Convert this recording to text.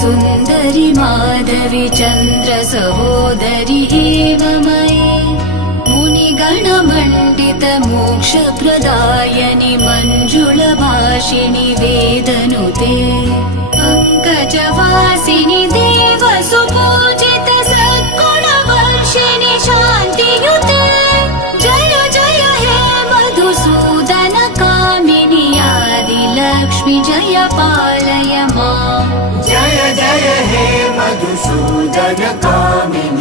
सुन्दरि माधवी चन्द्र सहोदरि एव मयि मुनिगणमण्डित मोक्षप्रदायनि मञ्जुलभाषिणि वेदनुते पङ्कजवासिनि देवसुपूजित सद्गुणवर्षिणि शान्तियुते जय जय हे मधुसूदन कामिनि आदिलक्ष्मि जय पालय माम् जय जय हे मधुसूदन कामिनि